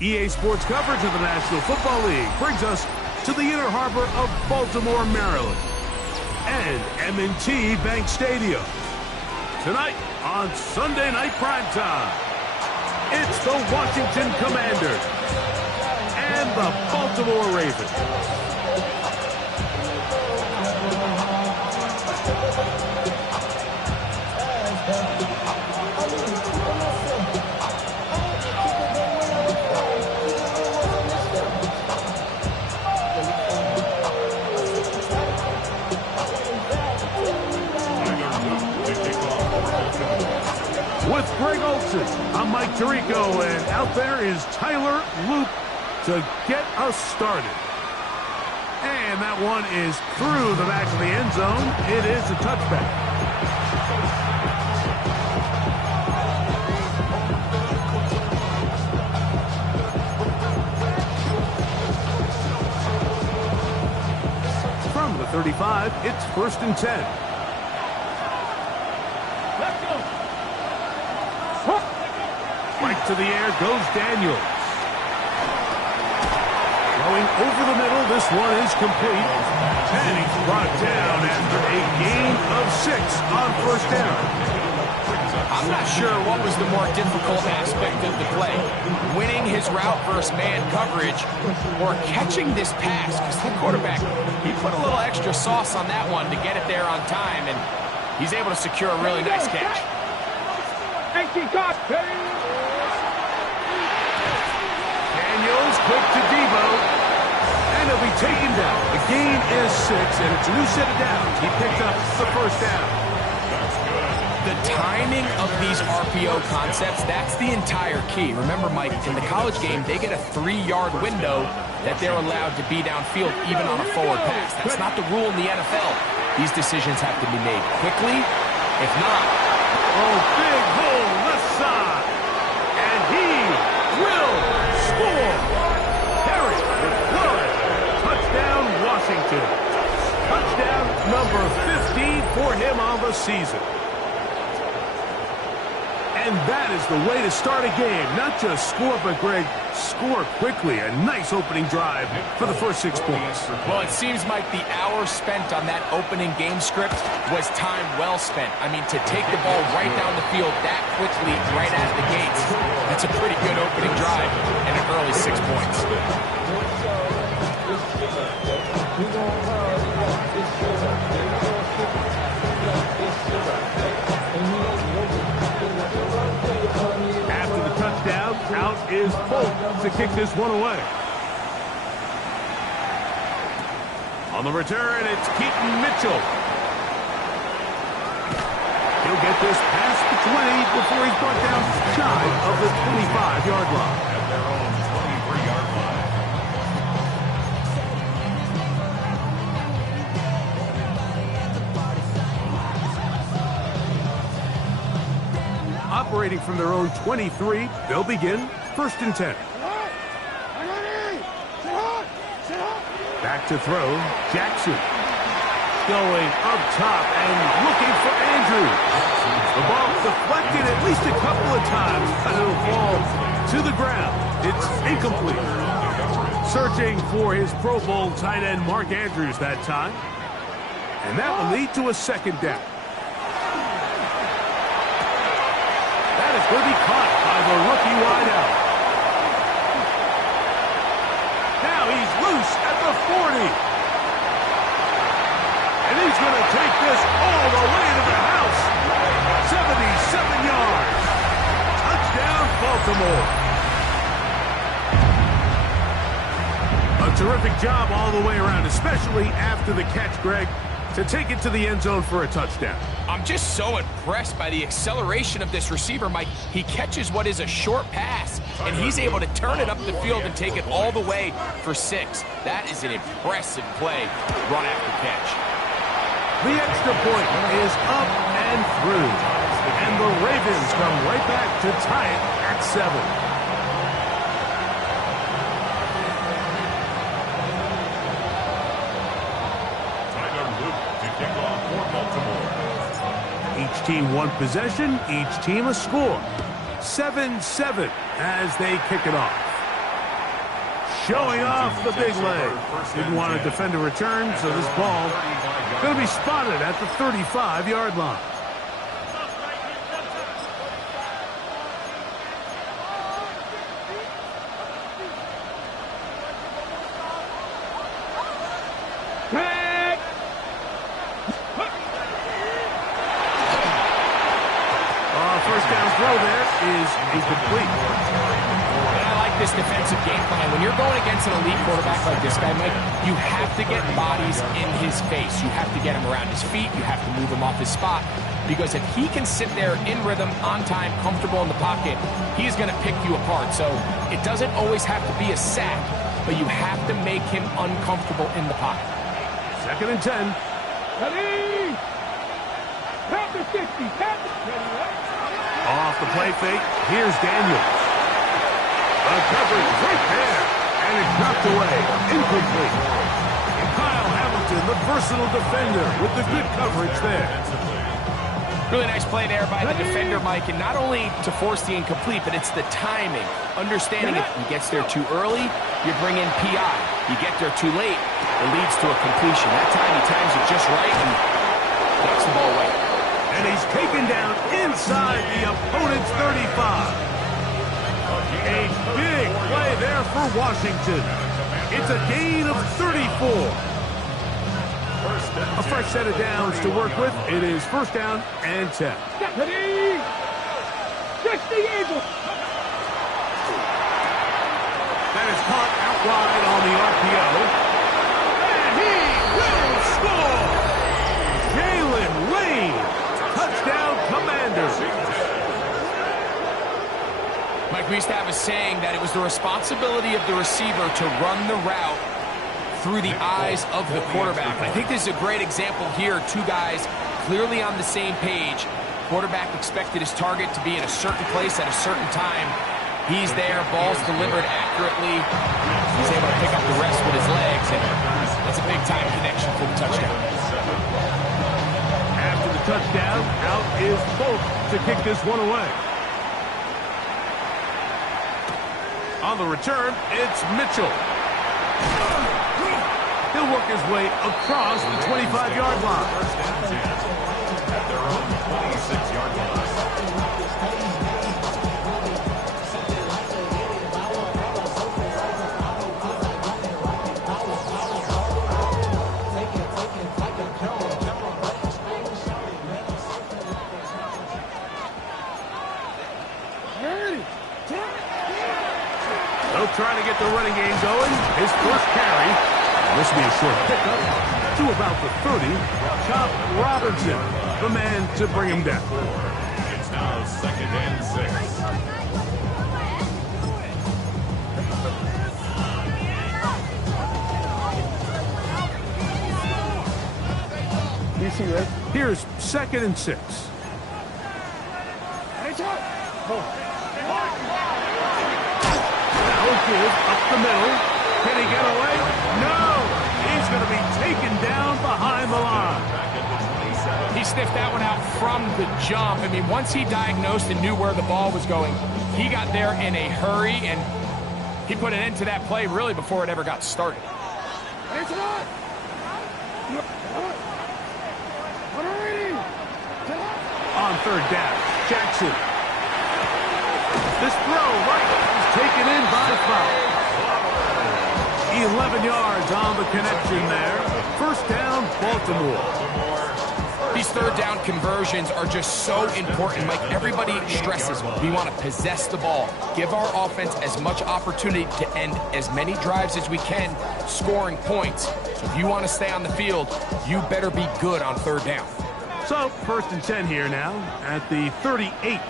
EA Sports coverage of the National Football League brings us to the inner harbor of Baltimore, Maryland, and M&T Bank Stadium. Tonight on Sunday Night Primetime, it's the Washington Commanders and the Baltimore Ravens. With Greg Olson, I'm Mike Tirico, and out there is Tyler Luke to get us started. And that one is through the back of the end zone. It is a touchback. From the 35, it's 1st and 10. Right to the air goes Daniels. Going over the middle, this one is complete. And he's brought down after a gain of 6 on 1st down. I'm not sure what was the more difficult aspect of the play. Winning his route versus man coverage or catching this pass. Because the quarterback, he put a little extra sauce on that one to get it there on time. And he's able to secure a really nice catch. Daniels quick to Debo, and he'll be taken down. The gain is 6, and it's a new set of downs. He picked up the 1st down. The timing of these RPO concepts, that's the entire key. Remember, Mike, in the college game, they get a 3-yard window that they're allowed to be downfield even on a forward pass. That's not the rule in the NFL. These decisions have to be made quickly. If not, oh, big hole left side, and he will score. Perry with blood. Touchdown, Washington. Touchdown number 15 for him on the season. And that is the way to start a game. Not just score, but, Greg, score quickly. A nice opening drive for the first 6 points. Well, it seems like the hour spent on that opening game script was time well spent. I mean, to take the ball right down the field that quickly, right out of the gates, that's a pretty good opening drive and an early 6 points. After the touchdown, out is Bolt to kick this one away. On the return, it's Keaton Mitchell. He'll get this past the 20 before he's brought down shy of the 25-yard line. At their own 23-yard line. Operating from their own 23, they'll begin 1st and 10. Back to throw, Jackson. Going up top and looking for Andrews. The ball deflected at least a couple of times, but it'll fall to the ground. It's incomplete. Searching for his Pro Bowl tight end Mark Andrews that time. And that will lead to a 2nd down. That is going to be caught by the rookie wideout. Now he's loose at the 40. And he's going to take this all the way to the house. 77 yards. Touchdown, Baltimore. A terrific job all the way around, especially after the catch, Greg, to take it to the end zone for a touchdown. I'm just so impressed by the acceleration of this receiver, Mike. He catches what is a short pass, and he's able to turn it up the field and take it all the way for 6. That is an impressive play, run after catch. The extra point is up and through, and the Ravens come right back to tie it at 7. team one possession, each team a score. 7-7 as they kick it off. Showing off the big leg. Didn't want to defend a return, so this ball going to be spotted at the 35-yard line. First down throw there is incomplete. And I like this defensive game plan. When you're going against an elite quarterback like this guy, Mike, you have to get bodies in his face. You have to get him around his feet. You have to move him off his spot. Because if he can sit there in rhythm, on time, comfortable in the pocket, he's going to pick you apart. So it doesn't always have to be a sack, but you have to make him uncomfortable in the pocket. 2nd and 10. Ready? Pat the 60. Pat the 20. Off the play fake, here's Daniels. The coverage right there, and it's knocked away, incomplete. And Kyle Hamilton, the versatile defender, with the good coverage there. Really nice play there by the defender, Mike, and not only to force the incomplete, but it's the timing. Understanding if he gets there too early, you bring in PI. You get there too late, it leads to a completion. That time he times it just right and knocks the ball away. And he's taken down inside the opponent's 35. A big play there for Washington. It's a gain of 34. A fresh set of downs to work with. It is 1st down and 10. Ready? 60 Eagles. That is caught out wide on the RPO. And he will score! Jalen Lane! Touchdown, Commanders. Mike, we used to have a saying that it was the responsibility of the receiver to run the route through the eyes of the quarterback. And I think this is a great example here. Two guys clearly on the same page. Quarterback expected his target to be in a certain place at a certain time. He's there, ball's delivered accurately. He's able to pick up the rest with his legs, and that's a big-time connection for the touchdown. Touchdown, out is Folk to kick this one away. On the return, it's Mitchell. He'll work his way across the 25-yard line. At their own 26-yard line. Trying to get the running game going. His first carry. This will be a short pickup to about the 30. Chop Robinson, the man to bring him down. It's now 2nd and 6. You see, right? Here's 2nd and 6. Up the middle. Can he get away? No! He's going to be taken down behind the line. He sniffed that one out from the jump. I mean, once he diagnosed and knew where the ball was going, he got there in a hurry, and he put an end to that play really before it ever got started. On 3rd down, Jackson. This throw right is taken in by foul. 11 yards on the connection there. 1st down, Baltimore. These 3rd down conversions are just so important. Like everybody stresses, we want to possess the ball, give our offense as much opportunity to end as many drives as we can, scoring points. So if you want to stay on the field, you better be good on 3rd down. So 1st and 10 here now at the 38.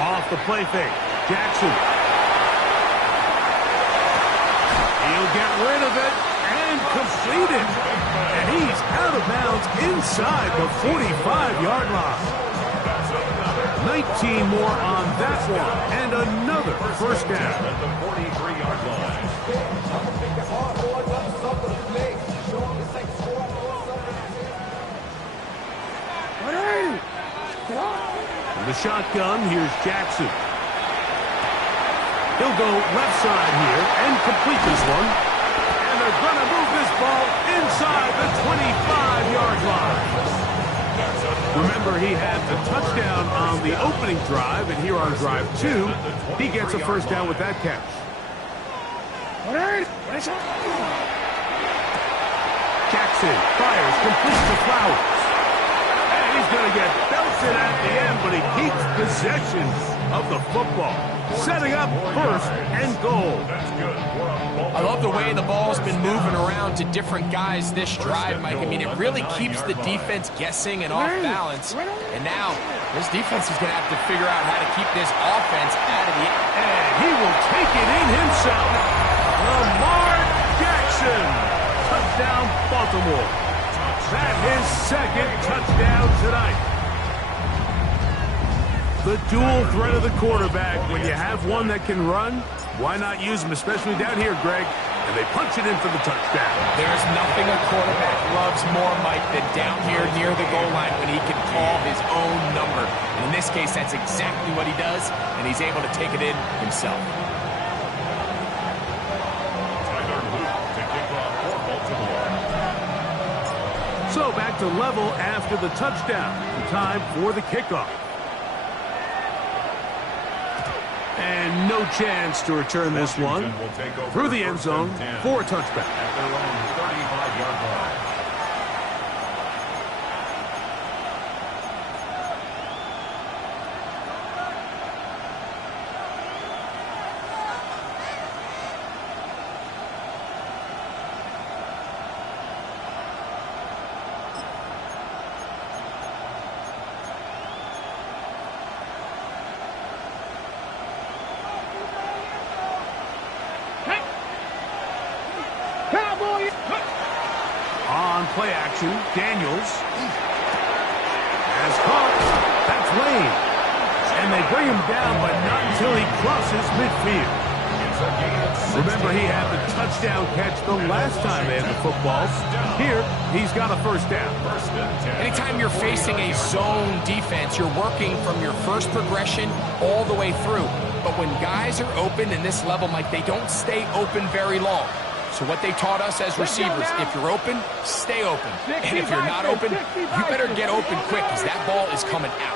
Off the play fake, Jackson. He'll get rid of it and complete it. And he's out of bounds inside the 45-yard line. 19 more on that one, and another 1st down. At the 43-yard line. the shotgun, here's Jackson. He'll go left side here and complete this one. And they're going to move this ball inside the 25-yard line. Remember, he had the touchdown on the opening drive, and here on drive 2, he gets a first down with that catch. Jackson fires, complete to Flowers. And he's going to get belted at the end, but he keeps possession of the football. Setting up first and goal. I love the way the ball's been moving around to different guys this drive, Mike. I mean, it really keeps the defense guessing and off balance. And now, this defense is going to have to figure out how to keep this offense out of the end. And he will take it in himself. Lamar Jackson. Touchdown, Baltimore. That's his second touchdown tonight. The dual threat of the quarterback. When you have one that can run, why not use him, especially down here, Greg? And they punch it in for the touchdown. There's nothing a quarterback loves more, Mike, than down here near the goal line when he can call his own number. And in this case, that's exactly what he does, and he's able to take it in himself. So back to level after the touchdown. Time for the kickoff. And no chance to return this one through the end zone for a touchback. At their own 35-yard line. On play action, Daniels has caught. That's Lane. And they bring him down, but not until he crosses midfield. Remember, he had the touchdown catch the last time they had the football. Here, he's got a first down. Anytime you're facing a zone defense, you're working from your first progression all the way through. But when guys are open in this level, Mike, they don't stay open very long. So what they taught us as receivers, if you're open, stay open. And if you're not open, you better get open quick because that ball is coming out.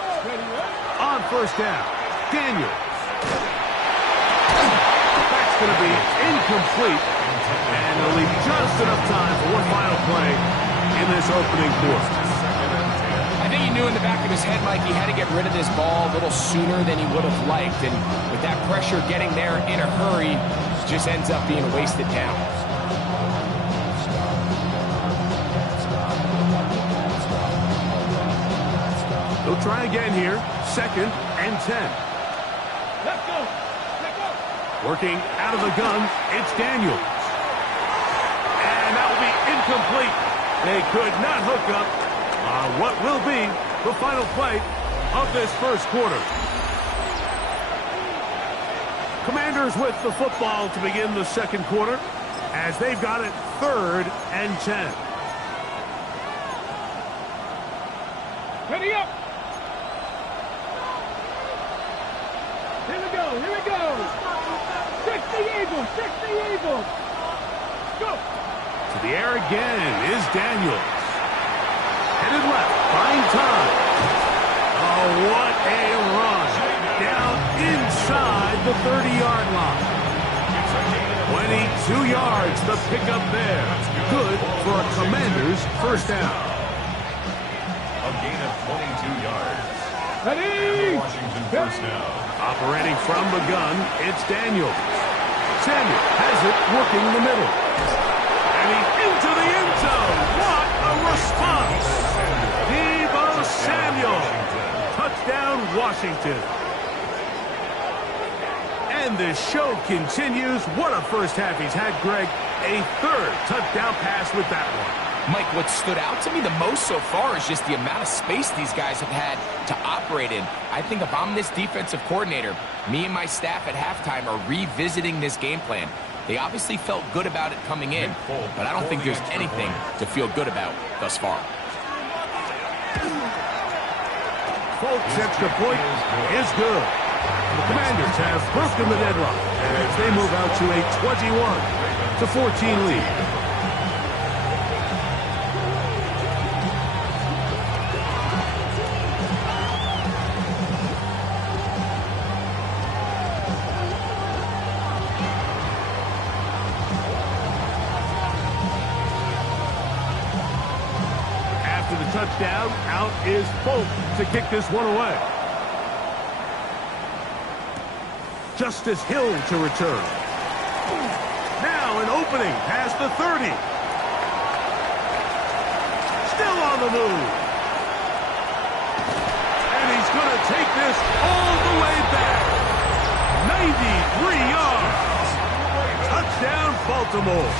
On first down, Daniels. That's going to be incomplete. And they'll leave just enough time for one final play in this opening quarter. I think he knew in the back of his head, Mike, he had to get rid of this ball a little sooner than he would have liked. And with that pressure getting there in a hurry, just ends up being wasted down. They'll try again here. 2nd and 10. Let's go. Let's go. Working out of the gun, it's Daniels. And that will be incomplete. They could not hook up on what will be the final play of this first quarter. Commanders with the football to begin the second quarter as they've got it 3rd and 10. Ready up. Here we go. Here we go. 60 Eagles. 60 Eagles. Go. To the air again is Daniels. Headed left. Buying time. Oh, what a run. Down inside the 30-yard line. 22 yards, the pickup there. Good for a Commanders first down. A gain of 22 yards. Ready. Washington first down. Operating from the gun, it's Daniels. Samuel has it working the middle. And he's into the end zone. What a response. Deebo Samuel. Touchdown, Washington. And the show continues. What a first half he's had, Greg. A 3rd touchdown pass with that one. Mike, what stood out to me the most so far is just the amount of space these guys have had to operate in. I think if I'm this defensive coordinator, me and my staff at halftime are revisiting this game plan. They obviously felt good about it coming in, but I don't think there's anything to feel good about thus far. Folks' extra point is good. The Commanders have broken the deadlock as they move out to a 21-14 lead. Touchdown, out is Folk to kick this one away. Justice Hill to return. Now an opening past the 30. Still on the move. And he's going to take this all the way back. 93 yards. Touchdown, Baltimore.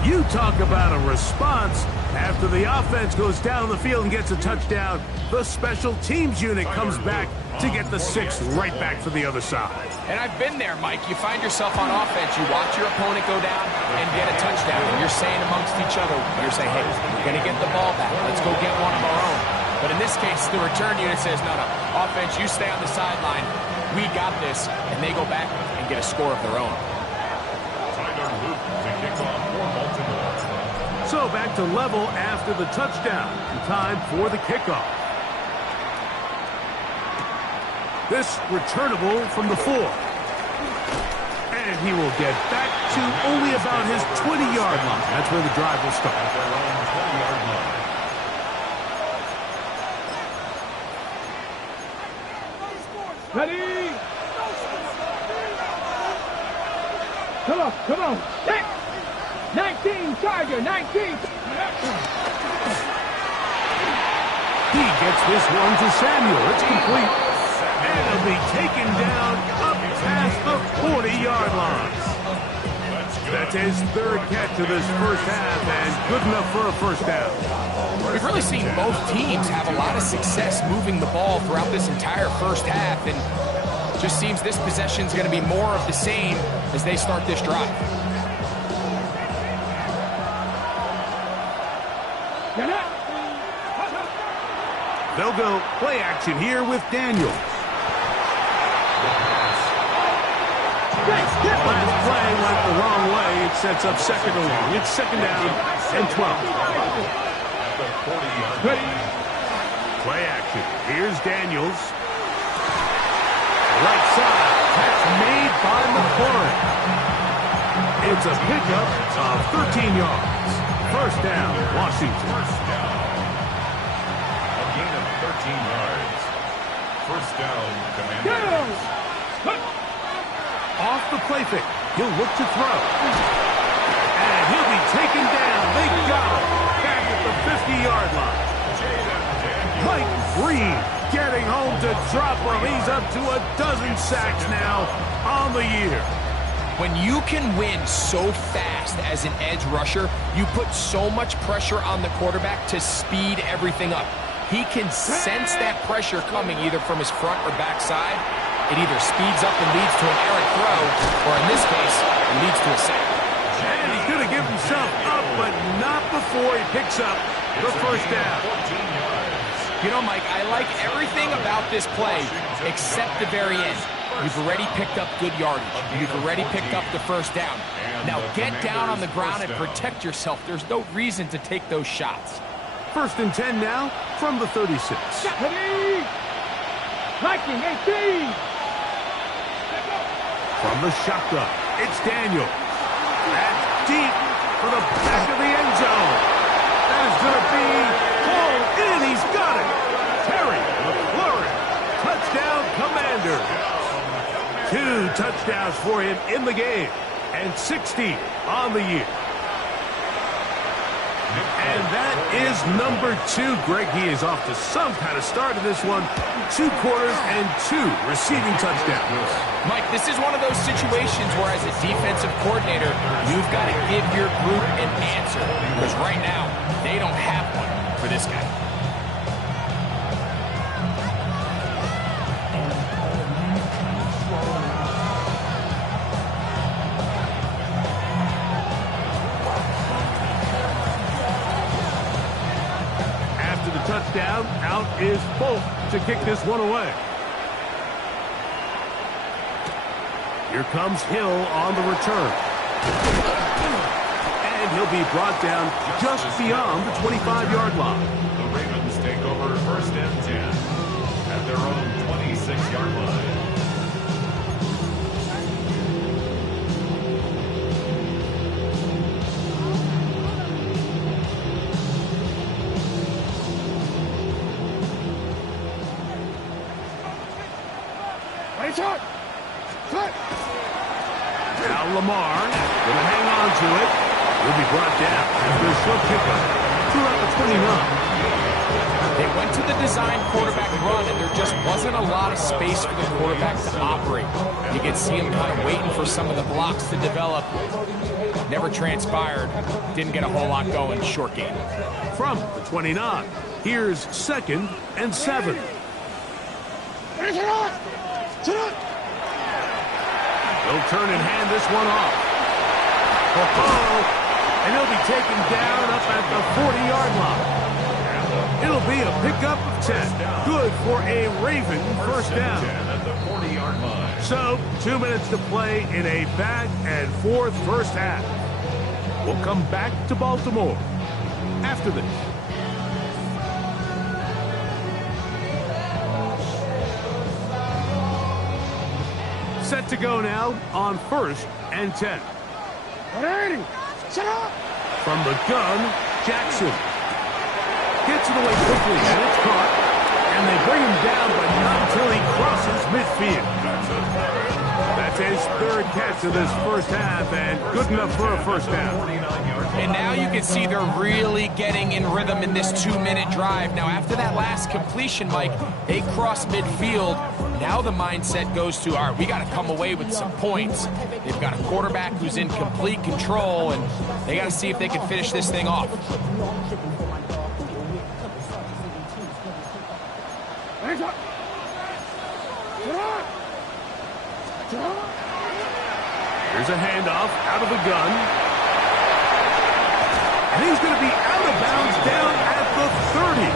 You talk about a response. After the offense goes down the field and gets a touchdown, the special teams unit comes back to get the 6 right back for the other side. And I've been there, Mike. You find yourself on offense, you watch your opponent go down and get a touchdown, and you're saying amongst each other, you're saying, hey, we're going to get the ball back. Let's go get one of our own. But in this case, the return unit says, no, offense, you stay on the sideline. We got this. And they go back and get a score of their own. So back to level after the touchdown. Time for the kickoff. This returnable from the 4. And he will get back to only about his 20-yard line. That's where the drive will start. Ready? Come on. 19, Charger, 19. He gets this one to Samuel. It's complete. And it'll be taken down up past the 40-yard line. That's his 3rd catch of this first half and good enough for a first down. We've really seen both teams have a lot of success moving the ball throughout this entire first half, and just seems this possession is going to be more of the same as they start this drive. They'll go play action here with Daniel. Last play went the wrong way. It sets up 2nd and long. It's 2nd down and 12. Play action. Here's Daniels. Right side. Catch made by McLaurin. It's a pickup of 13 yards. First down, Washington. A gain of 13 yards. First down, Commanders. Off the play fake. He'll look to throw. And he'll be taken down. They got him. Back at the 50-yard line. Mike Green getting home to drop him. He's up to a dozen sacks now on the year. When you can win so fast as an edge rusher, you put so much pressure on the quarterback to speed everything up. He can sense that pressure coming either from his front or back side. It either speeds up and leads to an errant throw, or in this case, it leads to a sack. And he's going to give himself up, but not before he picks up the first down. You know, Mike, I like everything about this play except the very end. You've already picked up good yardage. You've already picked up the first down. Now get down on the ground and protect yourself. There's no reason to take those shots. 1st and 10 now from the 36. Ready? Viking, 18. From the shotgun, it's Daniel. That's deep for the back of the end zone. That is going to be pulled in. He's got it. Terry McLaurin. Touchdown, Commander. 2 touchdowns for him in the game. And 60 on the year. And that is number 2. Greg, he is off to some kind of start in this one. 2 quarters and 2 receiving touchdowns. Mike, this is one of those situations where as a defensive coordinator, you've got to give your group an answer. Because right now, they don't have one for this guy. touchdown. Out is Folk to kick this one away. Here comes Hill on the return. And he'll be brought down just beyond the 25-yard line. The Ravens take over first and 10 at their own 26-yard line. Now Lamar going to hang on to it. Will be brought down after a short pickup. Throughout the 29. They went to the design quarterback run, and there just wasn't a lot of space for the quarterback to operate. You could see him kind of waiting for some of the blocks to develop. Never transpired. Didn't get a whole lot going. Short game. From the 29, here's 2nd and 7. He'll turn and hand this one off. And he'll be taken down up at the 40-yard line. It'll be a pickup of 10. Good for a Raven first down. At the 40-yard line. So, 2 minutes to play in a back-and-forth first half. We'll come back to Baltimore after this. Set to go now on 1st and 10. From the gun, Jackson. Gets it away quickly, and it's caught. And they bring him down, but not until he crosses midfield. That's his 3rd catch of this first half, and good enough for a first down. And now you can see they're really getting in rhythm in this 2-minute drive. Now, after that last completion, Mike, they cross midfield. Now the mindset goes to, all right, we got to come away with some points. They've got a quarterback who's in complete control, and they got to see if they can finish this thing off. Here's a handoff out of the gun. And he's going to be out of bounds down at the 30.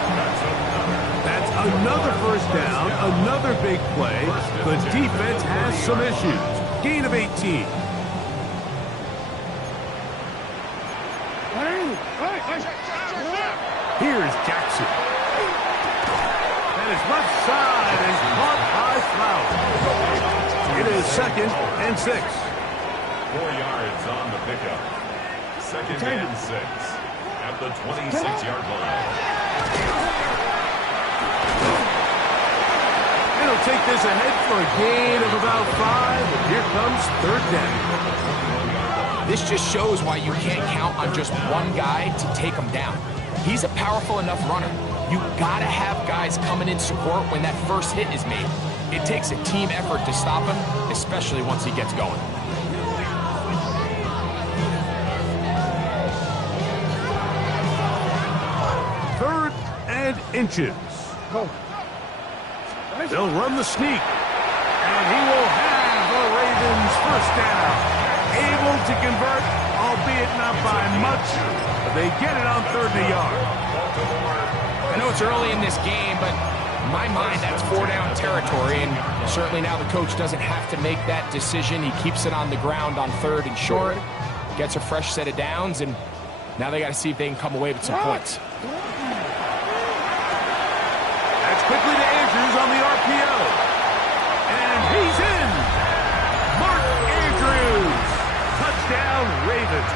That's another first down, another big play. The defense has some issues. Gain of 18. Here's Jackson. And his left side is caught by Flower. It is 2nd and 6. 4 yards on the pickup. 2nd and 6 at the 26-yard line. It'll take this ahead for a gain of about 5. And here comes 3rd down. This just shows why you can't count on just one guy to take him down. He's a powerful enough runner. You gotta have guys coming in support when that first hit is made. It takes a team effort to stop him, especially once he gets going. Third and inches. They'll run the sneak. And he will have the Ravens first down. Able to convert, albeit not by much. But they get it on 3rd and a yard. I know it's early in this game, but in my mind, that's 4-down territory. And certainly now the coach doesn't have to make that decision. He keeps it on the ground on 3rd and short. Gets a fresh set of downs, and now they got to see if they can come away with some points. That's quickly to Andrews on the RPO. And he's in. Mark Andrews. Touchdown, Ravens.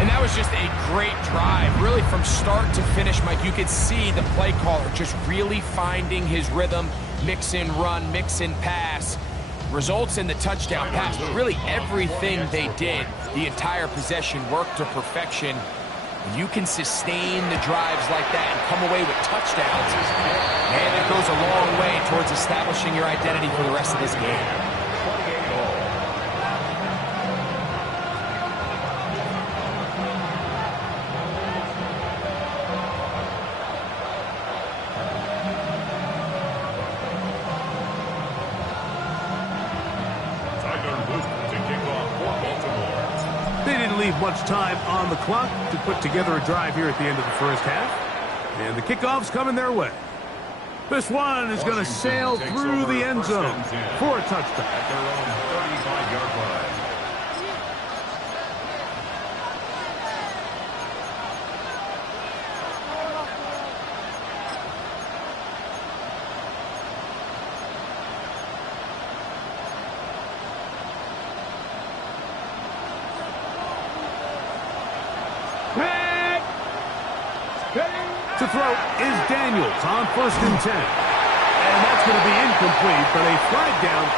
And that was just a great drive, really from start to finish, Mike. You could see the play caller just really finding his rhythm, mix in run, mix in pass. Results in the touchdown pass, but really everything they did, the entire possession worked to perfection. You can sustain the drives like that and come away with touchdowns. And it goes a long way towards establishing your identity for the rest of this game. They didn't leave much time on the clock to put together a drive here at the end of the first half. And the kickoff's coming their way. This one is going to sail through the end zone for a touchdown. At their own 35-yard line. To throw is Daniels on 1st and 10. And that's going to be incomplete, but a flag down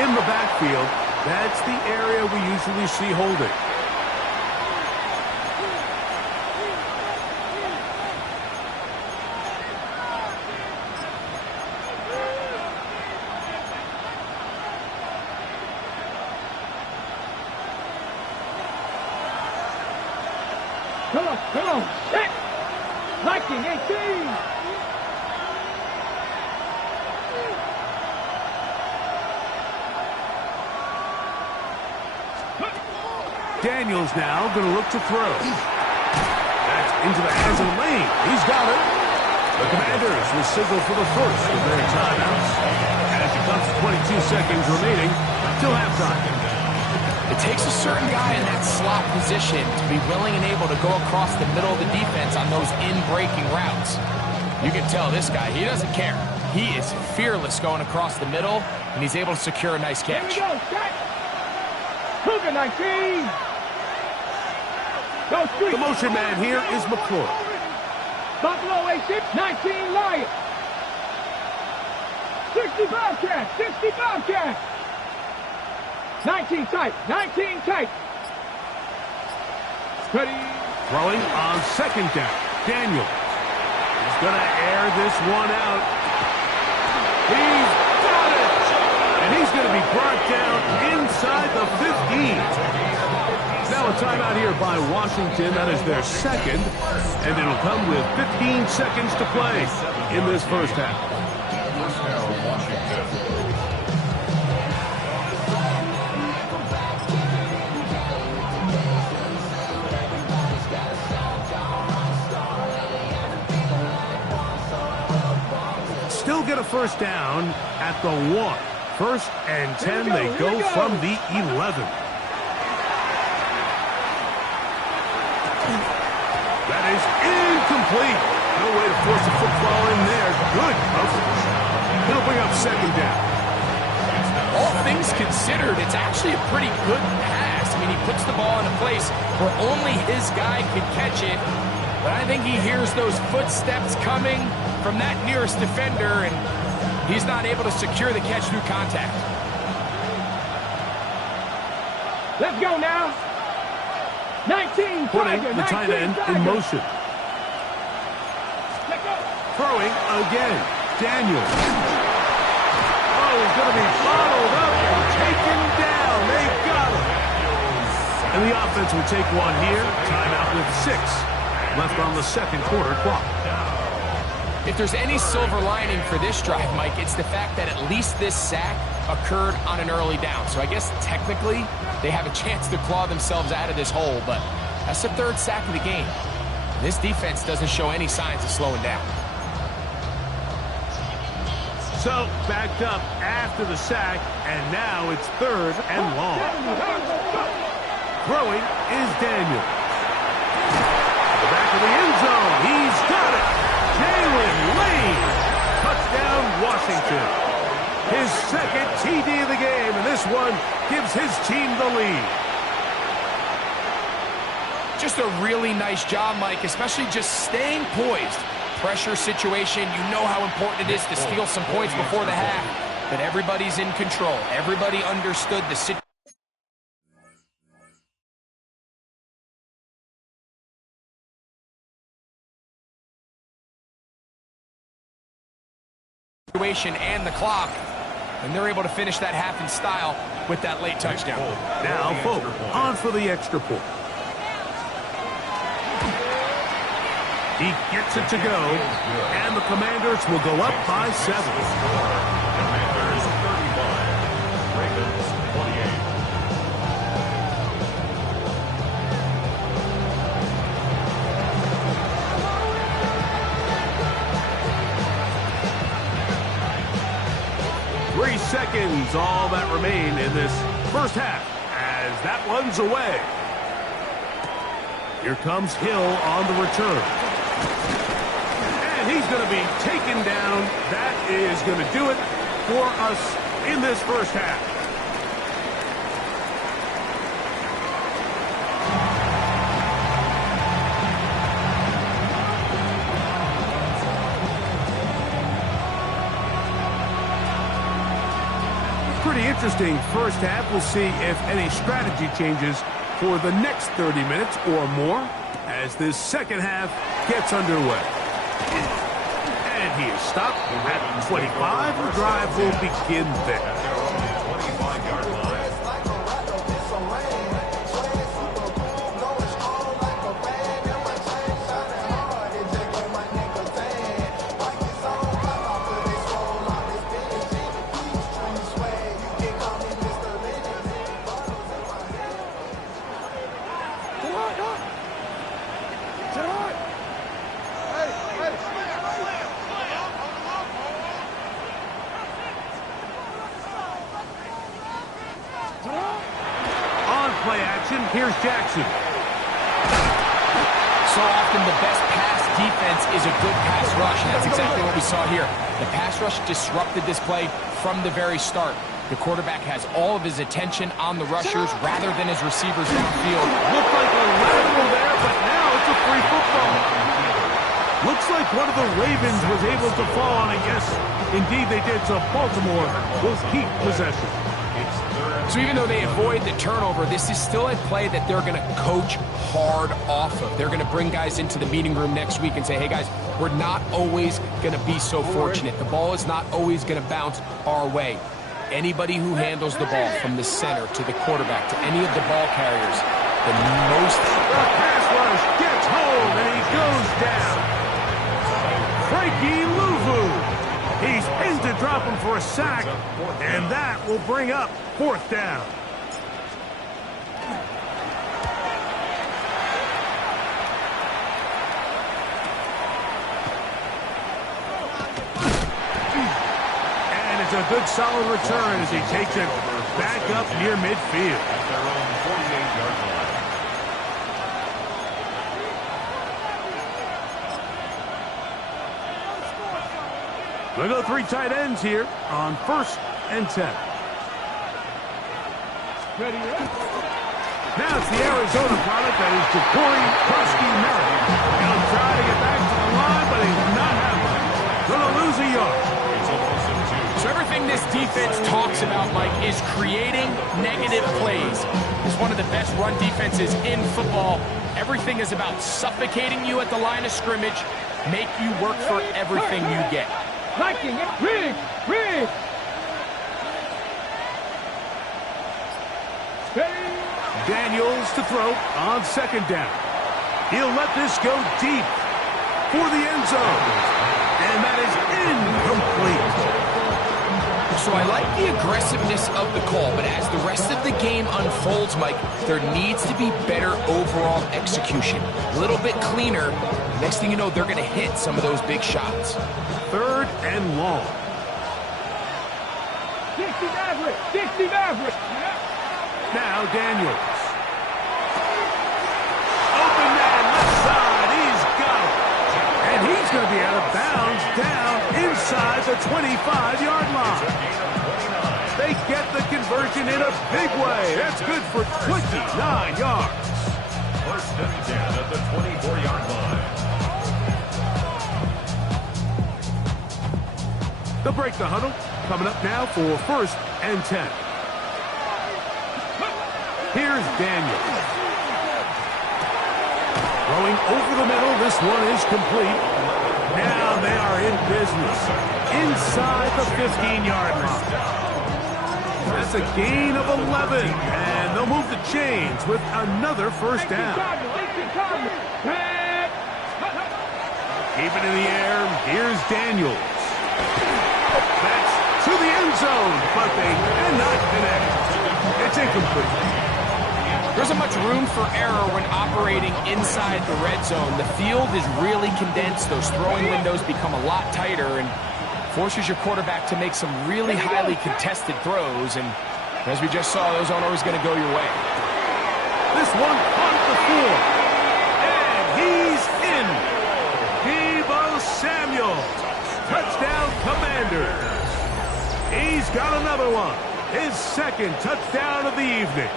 in the backfield. That's the area we usually see holding. Come on, set! 19-18! Daniels now going to look to throw. That's into the hands of Lane. He's got it. The Commanders will signal for the first of their timeouts. As it comes to 22 seconds remaining till halftime. It takes a certain guy in that slot position to be willing and able to go across the middle of the defense on those in-breaking routes. You can tell this guy, he doesn't care. He is fearless going across the middle, and he's able to secure a nice catch. Here we go, set! Cougar 19! Go street! The motion man here is McClure. Buffalo 86, 19 Lions! 60 Bobcats, 60 Bobcats! 19 tight, 19 tight. Ready. Throwing on 2nd down. Daniel. He's going to air this one out. He's got it! And he's going to be brought down inside the 15. Now a timeout here by Washington. That is their second. And it'll come with 15 seconds to play in this first half. First down, Washington. Still get a first down at the 1. 1st and 10, they go from the 11. That is incomplete. No way to force a football in there. Good coverage. He'll bring up 2nd down. All things considered, it's actually a pretty good pass. I mean, he puts the ball in a place where only his guy can catch it. But I think he hears those footsteps coming from that nearest defender, and he's not able to secure the catch through contact. Let's go now. 19 Putting Tiger, the tight end in motion. Let's go. Throwing again. Daniel. Oh, he's going to be followed up and taken down. They got him. And the offense will take one here. Timeout with 6 left on the 2nd quarter clock. If there's any silver lining for this drive, Mike, it's the fact that at least this sack occurred on an early down. So I guess technically they have a chance to claw themselves out of this hole, but that's the 3rd sack of the game. This defense doesn't show any signs of slowing down. So backed up after the sack, and now it's 3rd and long. Throwing is Daniel. The back of the end zone. He's got it. Jalen Lane. Touchdown, Washington. His 2nd TD of the game, and this one gives his team the lead. Just a really nice job, Mike, especially just staying poised. Pressure situation, you know how important it is to steal some points before the half. But everybody's in control. Everybody understood the situation and the clock, and they're able to finish that half in style with that late touchdown. Now, Folk on for the extra point. He gets it to go, and the Commanders will go up by 7. Commanders 35, Ravens 28. seconds, all that remain in this first half as that one's away. Here comes Hill on the return. And he's going to be taken down. That is going to do it for us in this first half. Pretty interesting first half. We'll see if any strategy changes for the next 30 minutes or more as this second half gets underway. And he is stopped at 25. The drive will begin there. Play action. Here's Jackson. So often the best pass defense is a good pass rush, and that's exactly what we saw here. The pass rush disrupted this play from the very start. The quarterback has all of his attention on the rushers rather than his receivers downfield. Looked like a lateral there, but now it's a free football. Looks like one of the Ravens was able to fall on it. Yes, indeed they did. So Baltimore will keep possession. So even though they avoid the turnover, this is still a play that they're going to coach hard off of. They're going to bring guys into the meeting room next week and say, hey guys, we're not always going to be so fortunate. The ball is not always going to bounce our way. Anybody who handles the ball from the center to the quarterback to any of the ball carriers, the most... The pass rush gets home and he goes down. Frankie Louvu. He's in to drop him for a sack, and that will bring up fourth down. And it's a good solid return as he takes it back up near midfield. At their own 48-yard line. We'll go three tight ends here on 1st and 10. Ready, ready. Now it's the Arizona product that is Ja'Cory Merritt. He'll try to get back to the line, but he's not happening. Going to lose a yard. It's almost a 2. So everything this defense talks about, Mike, is creating negative plays. It's one of the best run defenses in football. Everything is about suffocating you at the line of scrimmage, make you work for everything you get. Liking it. Rig. Daniels to throw on 2nd down. He'll let this go deep for the end zone. And that is incomplete. So I like the aggressiveness of the call, but as the rest of the game unfolds, Mike, there needs to be better overall execution. A little bit cleaner. Next thing you know, they're going to hit some of those big shots. 3rd and long. 60 Maverick. Now Daniels. Open man, left side. He's got it. And he's going to be out of bounds down inside the 25-yard line. They get the conversion in a big way. That's good for 29 yards. 1st and 10 at the 24-yard line. They'll break the huddle. Coming up now for 1st and 10. Here's Daniels. Throwing over the middle. This one is complete. Now they are in business. Inside the 15-yard line. That's a gain of 11. And they'll move the chains with another 1st down. Keep it in the air. Here's Daniels. That's to the end zone, but they cannot connect. It's incomplete. There isn't much room for error when operating inside the red zone. The field is really condensed. Those throwing windows become a lot tighter, and forces your quarterback to make some really highly contested throws, and as we just saw, those aren't always going to go your way. This one on the floor, and he's in. Deebo Samuel, touchdown Commanders. He's got another one, his second touchdown of the evening.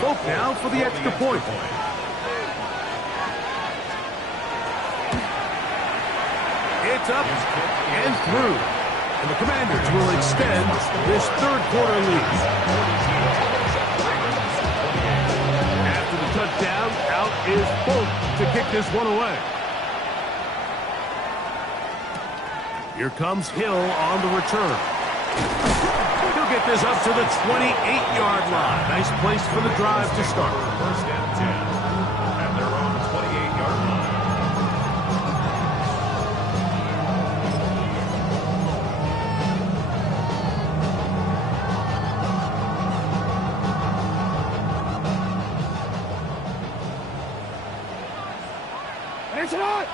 Both now for the extra point. It's up and through. And the Commanders will extend this third quarter lead. After the touchdown, out is Bolt to kick this one away. Here comes Hill on the return. He'll get this up to the 28-yard line. Nice place for the drive to start. First and 10 at their own 28-yard line. Finish it up!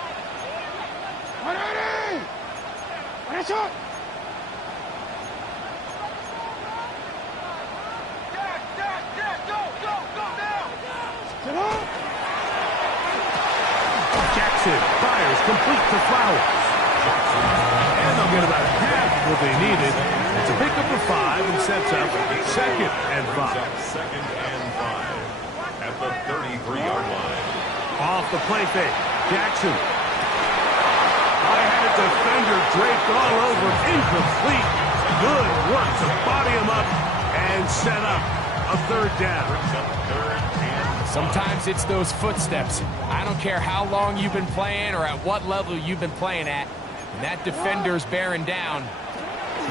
180! Finish it! Jackson fires complete to Flowers. And they'll get about half what they needed. It's a pickup of 5 and sets up second and 5. Second and 5 at the 33-yard line. Off the play fake, Jackson. I had a defender draped all over, incomplete. Good work to body him up and set up a third down. Sometimes it's those footsteps. I don't care how long you've been playing or at what level you've been playing at. When that defender's bearing down,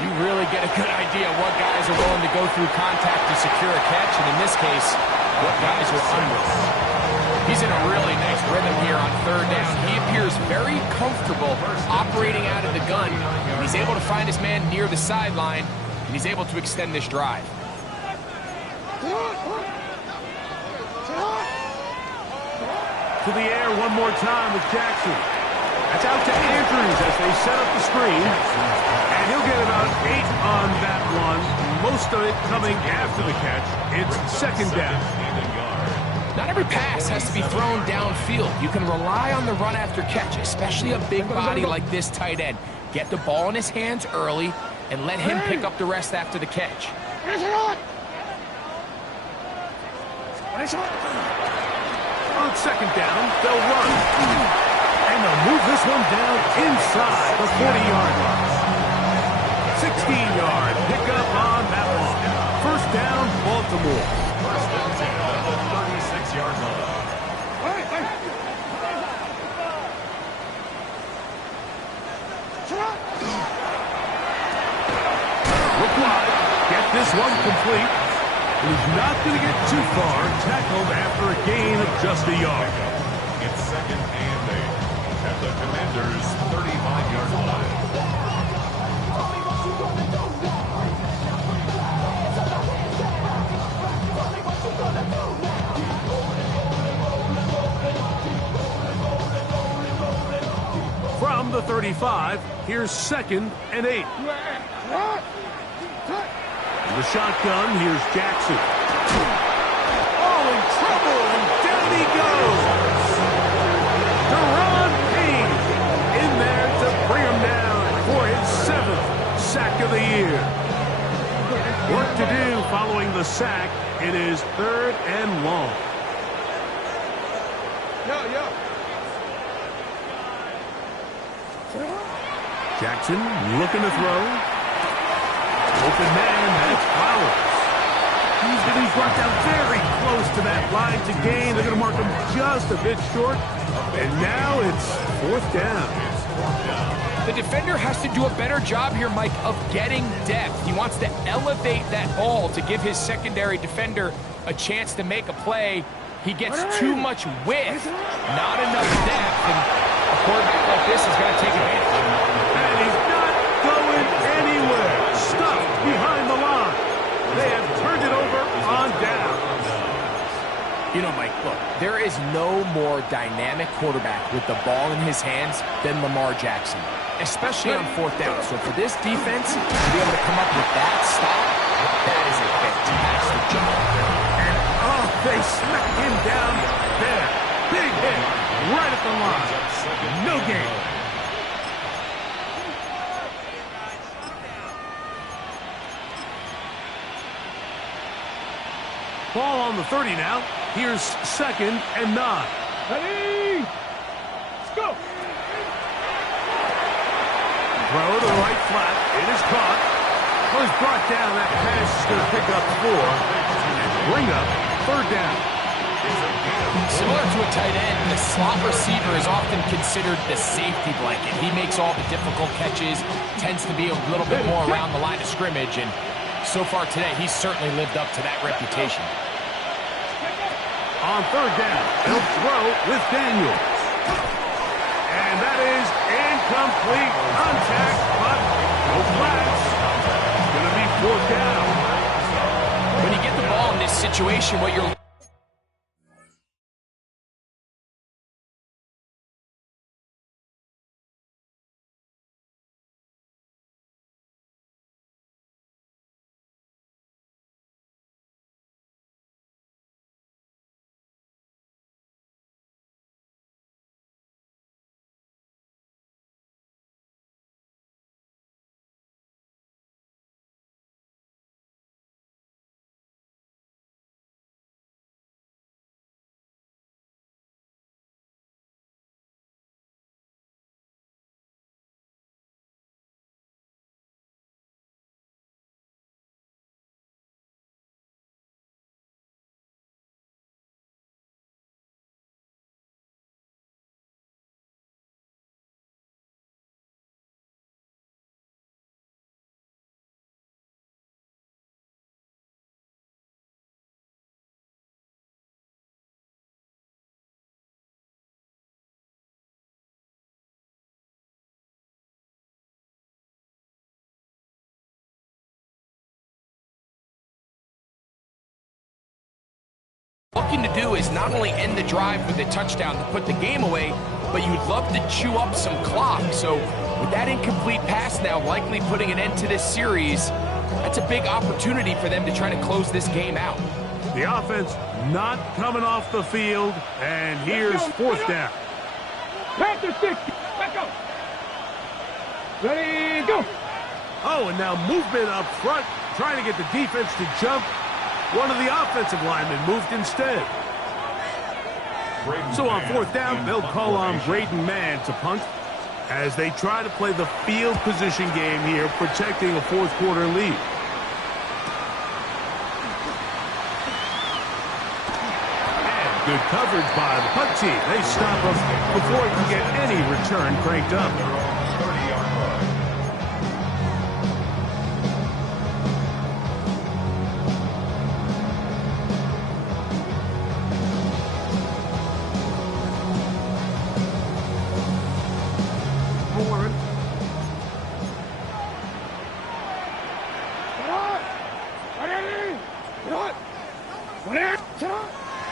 you really get a good idea of what guys are willing to go through contact to secure a catch, and in this case, what guys are under. He's in a really nice rhythm here on third down. He appears very comfortable operating out of the gun. He's able to find his man near the sideline, and he's able to extend this drive. To the air one more time with Jackson. That's out to Andrews as they set up the screen. And he'll get about 8 on that one. Most of it coming after the catch. It's second down. Not every pass has to be thrown downfield. You can rely on the run after catch, especially a big body like this tight end. Get the ball in his hands early and let him pick up the rest after the catch. On second down, they'll run. And they'll move this one down inside the 40-yard line. 16-yard pickup on that one. First down, Baltimore. First and 10 at the 36-yard line. Look wide. Get this one complete. He's not going to get too far. Tackled after a gain of just a yard. It's second and 8 at the Commanders' 35-yard line. From the 35, here's second and 8. The shotgun, here's Jackson. Oh, in trouble, and down he goes. Deron Payne in there to bring him down for his 7th sack of the year. Work to do following the sack. It is third and long. Jackson looking to throw. Open man, that's Flowers. He's getting brought down very close to that line to gain. They're going to mark him just a bit short. And now it's fourth down. The defender has to do a better job here, Mike, of getting depth. He wants to elevate that ball to give his secondary defender a chance to make a play. He gets too much width, not enough depth, and a quarterback like this is going to take advantage. And he's not going anywhere. Stuck behind the line. They have turned it over on down. no more dynamic quarterback with the ball in his hands than Lamar Jackson, especially on fourth down. So for this defense to be able to come up with that stop, that is a fantastic job. And, oh, they smacked him down there. Big hit right at the line. No gain. Ball on the 30 now. Here's 2nd and 9. Ready? Let's go. Throw to the right flat. It is caught. Well, he's brought down. That pass is going to pick up 4 and bring up 3rd down. Similar to a tight end, the slot receiver is often considered the safety blanket. He makes all the difficult catches, tends to be a little bit more around the line of scrimmage, and so far today, he's certainly lived up to that reputation. On 3rd down, he'll throw with Daniels. And that is incomplete contact, but no flags. Going to be 4th down. When you get the ball in this situation, what you're looking to do is not only end the drive with a touchdown to put the game away, but you'd love to chew up some clock. So with that incomplete pass now likely putting an end to this series, that's a big opportunity for them to try to close this game out. The offense not coming off the field, and here's 4th down. Panther 60. Back up. Ready, go. Oh, and now movement up front, trying to get the defense to jump. One of the offensive linemen moved instead. So on 4th down, they'll call on Braden Mann to punt as they try to play the field position game here, protecting a 4th quarter lead. And good coverage by the punt team. They stop him before he can get any return cranked up.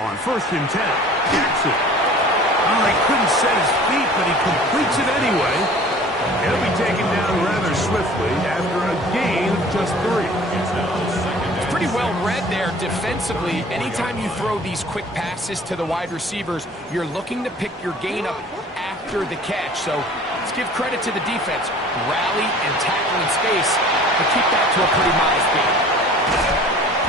On 1st and 10, Jackson. Oh, he couldn't set his feet, but he completes it anyway. He'll be taken down rather swiftly after a gain of just 3. It's pretty well read there defensively. Anytime you throw these quick passes to the wide receivers, you're looking to pick your gain up after the catch. So let's give credit to the defense. Rally and tackle in space to keep that to a pretty modest gain.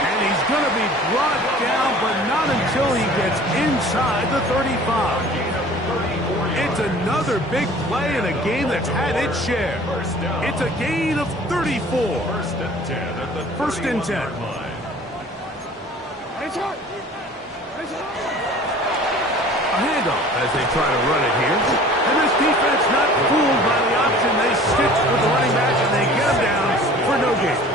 And he's going to be brought down, but not until he gets inside the 35. It's another big play in a game that's had its share. It's a gain of 34. 1st and 10. A handoff as they try to run it here. And this defense not fooled by the option. They stitch with the running back and they get him down for no gain.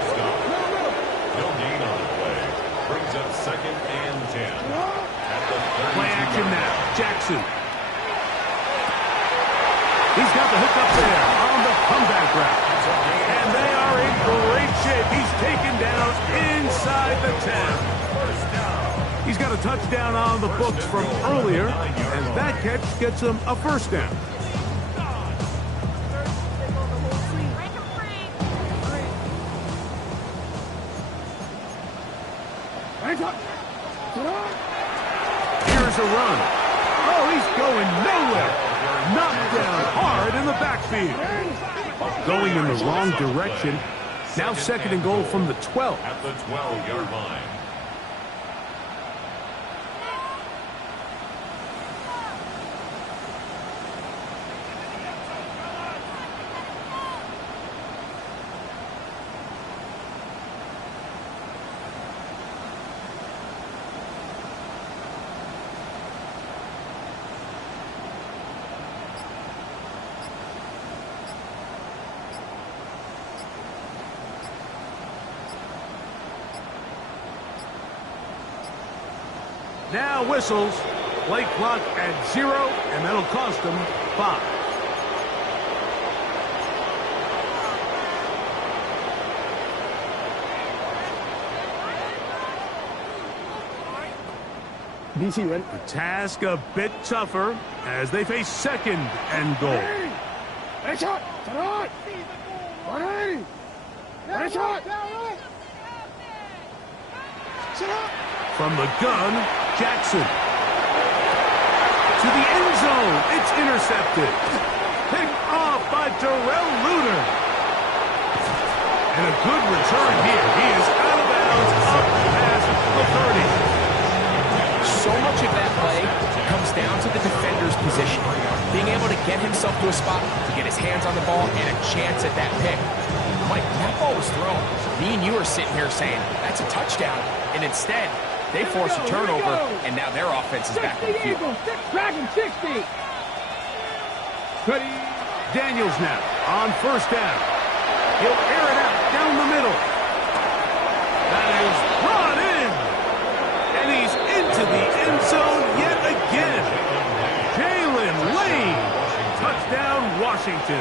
Brings up 2nd and 10. Play action now. Jackson. He's got the hook up there on the comeback route. And they are in great shape. He's taken down inside the 10. He's got a touchdown on the books from earlier, and that catch gets him a first down. Here's a run. Oh, he's going nowhere. Knocked down hard in the backfield. Going in the wrong direction. Now second and goal from the 12. At the 12-yard line. Now whistles. Play clock at 0, and that'll cost them 5. The task a bit tougher as they face second and goal. From the gun, Jackson. To the end zone, it's intercepted. Picked off by Darrell Luter. And a good return here. He is out of bounds up past the 30. So much of that play comes down to the defender's position. Being able to get himself to a spot, to get his hands on the ball, and a chance at that pick. Mike, that ball was thrown. Me and you are sitting here saying, that's a touchdown. And instead, they force a turnover, and now their offense is back on the field. Dragon 60. Daniels now on first down. He'll air it out down the middle. That is brought in. And he's into the end zone yet again. Jalen Lane. Touchdown, Washington.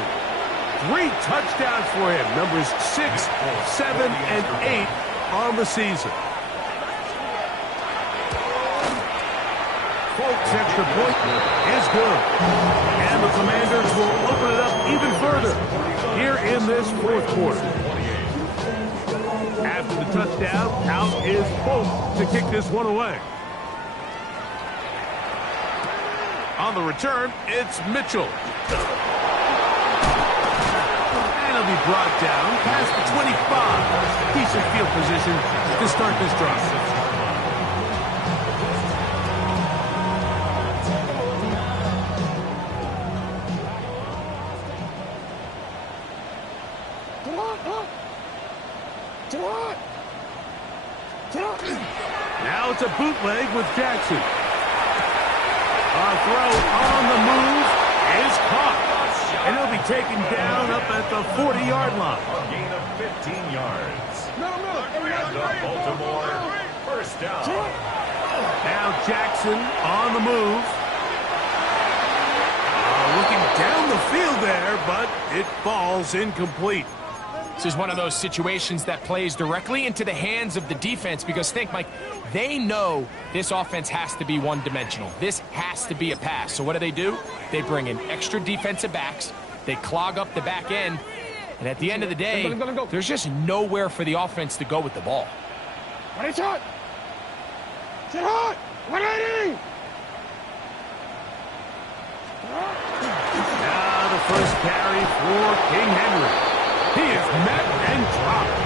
3 touchdowns for him. Numbers 6, 7, and 8 on the season. Folks, extra point is good. And the Commanders will open it up even further here in this fourth quarter. After the touchdown, out is Folk to kick this one away. On the return, it's Mitchell. And he'll be brought down past the 25. Decent field position to start this drive. Now it's a bootleg with Jackson. A throw on the move is caught. And he'll be taken down up at the 40-yard line. A gain of 15 yards. The Baltimore first down. Now Jackson on the move. Looking down the field there, but it falls incomplete. This is one of those situations that plays directly into the hands of the defense because think, Mike, they know this offense has to be one-dimensional. This has to be a pass. So what do? They bring in extra defensive backs. They clog up the back end. And at the end of the day, there's just nowhere for the offense to go with the ball. Now the first carry for King Henry. He is met and dropped.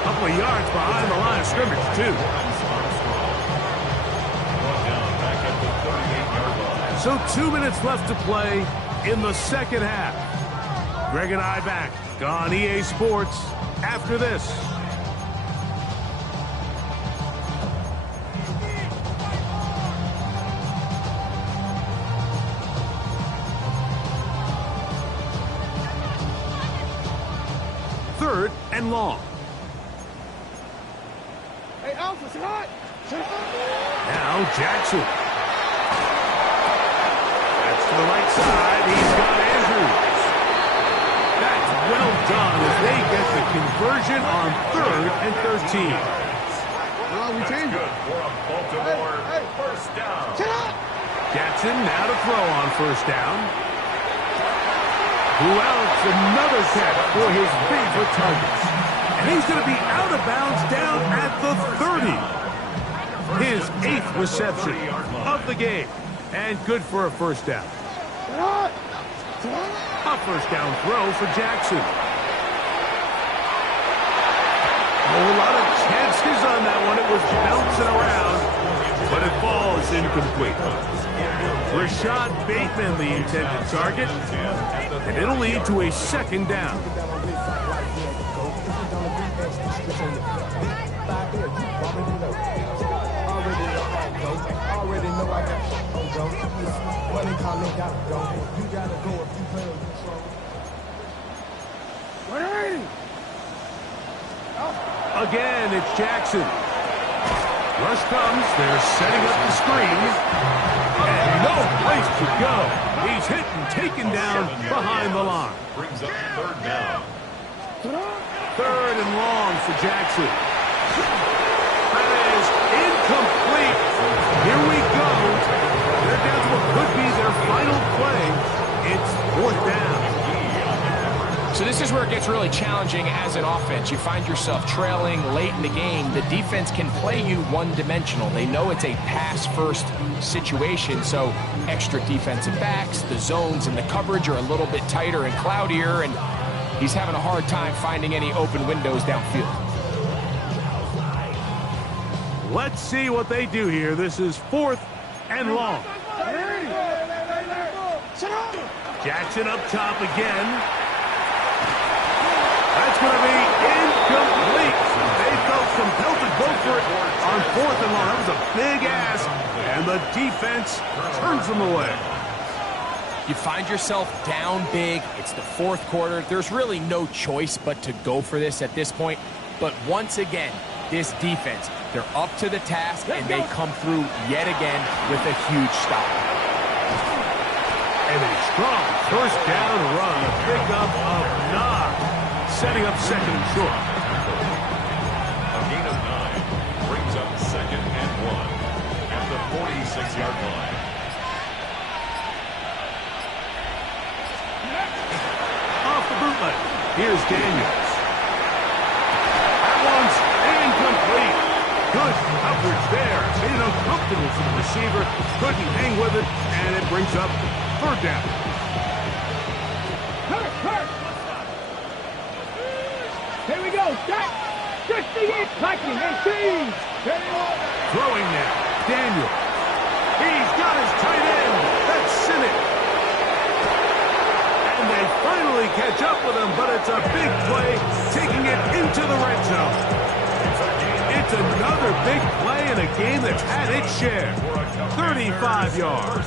A couple of yards behind the line of scrimmage, too. So 2 minutes left to play in the second half. Greg and I back on EA Sports after this. Third and long. Hey, Alpha, sit hot. Now Jackson. That's to the right side. He's got Andrews. That's well done as they get the conversion on 3rd and 13. That's good for a Baltimore first down. Jackson now to throw on first down. Who else? Another catch for his favorite targets. And he's going to be out of bounds down at the 30. His 8th reception of the game. And good for a first down. A first down throw for Jackson. A lot of chances on that one. It was bouncing around, but it falls incomplete. Rashad Bateman, the intended target, and it'll lead to a second down. Again, it's Jackson. Rush comes. They're setting up the screen. And no place to go. He's hit and taken down behind the line. Brings up third down. Third and long for Jackson. That is incomplete. Here we go. They're down to what could be their final play. It's fourth down. So this is where it gets really challenging as an offense. You find yourself trailing late in the game. The defense can play you one-dimensional. They know it's a pass-first situation, so extra defensive backs, the zones and the coverage are a little bit tighter and cloudier, and he's having a hard time finding any open windows downfield. Let's see what they do here. This is fourth and long. Jackson up top again. That's going to be incomplete. They felt compelled to go for it on fourth and long. That was a big ask, and the defense turns them away. You find yourself down big. It's the fourth quarter. There's really no choice but to go for this at this point. But once again, this defense, they're up to the task, and they come through yet again with a huge stop. And a strong first down run. A pickup of 9. Setting up second and short. A gain of 9 brings up second and 1 at the 46-yard line. Off the bootleg. Here's Daniels. That one's incomplete. Good coverage there. Made it uncomfortable for the receiver. Couldn't hang with it, and it brings up third down. Here we go, Jack! 68, Mikey, and Steve! Throwing now, Daniel. He's got his tight end. That's Sinnott. And they finally catch up with him, but it's a big play, taking it into the red zone. It's another big play in a game that's had its share. 35 yards.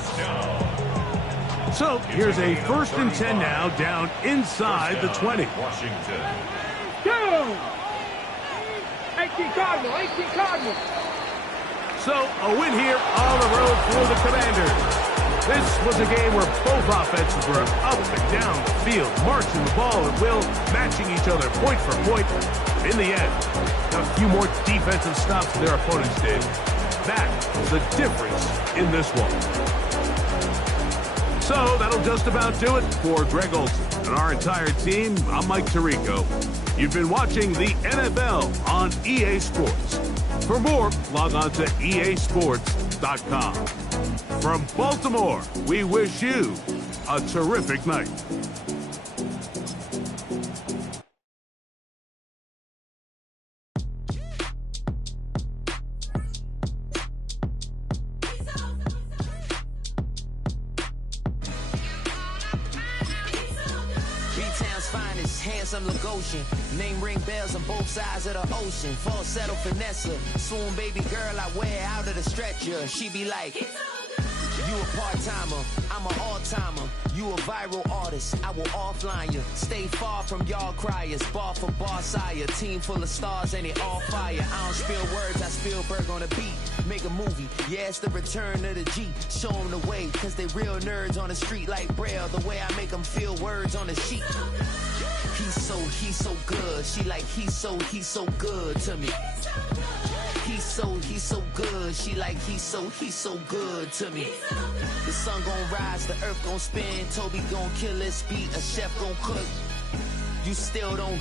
So here's a 1st and 10 now, down inside the 20. Washington. 2! 18 Cardinal, 18 Cardinal! So a win here on the road for the Commanders. This was a game where both offenses were up and down the field, marching the ball at will, matching each other point for point. In the end, a few more defensive stops than their opponents did. That was the difference in this one. So that'll just about do it for Greg Olson and our entire team. I'm Mike Tirico. You've been watching the NFL on EA Sports. For more, log on to easports.com. From Baltimore, we wish you a terrific night. Handsome Lagosian, name ring bells on both sides of the ocean. Falsetto finesse, swoon baby girl I wear out of the stretcher. She be like, you a part-timer, I'm an all-timer. You a viral artist, I will offline you. Stay far from y'all criers, bar for bar sire. Team full of stars and it all fire. I don't spill words, I Spielberg on the beat. Make a movie, yeah, it's the return of the G. Show them the way, cause they real nerds on the street like Braille. The way I make them feel words on the sheet. He's so good. She like, he's so good to me. He's so good. She like, he's so good to me. The sun gon' rise, the earth gon' spin. Toby gon' kill this beat, a chef gon' cook. You still don't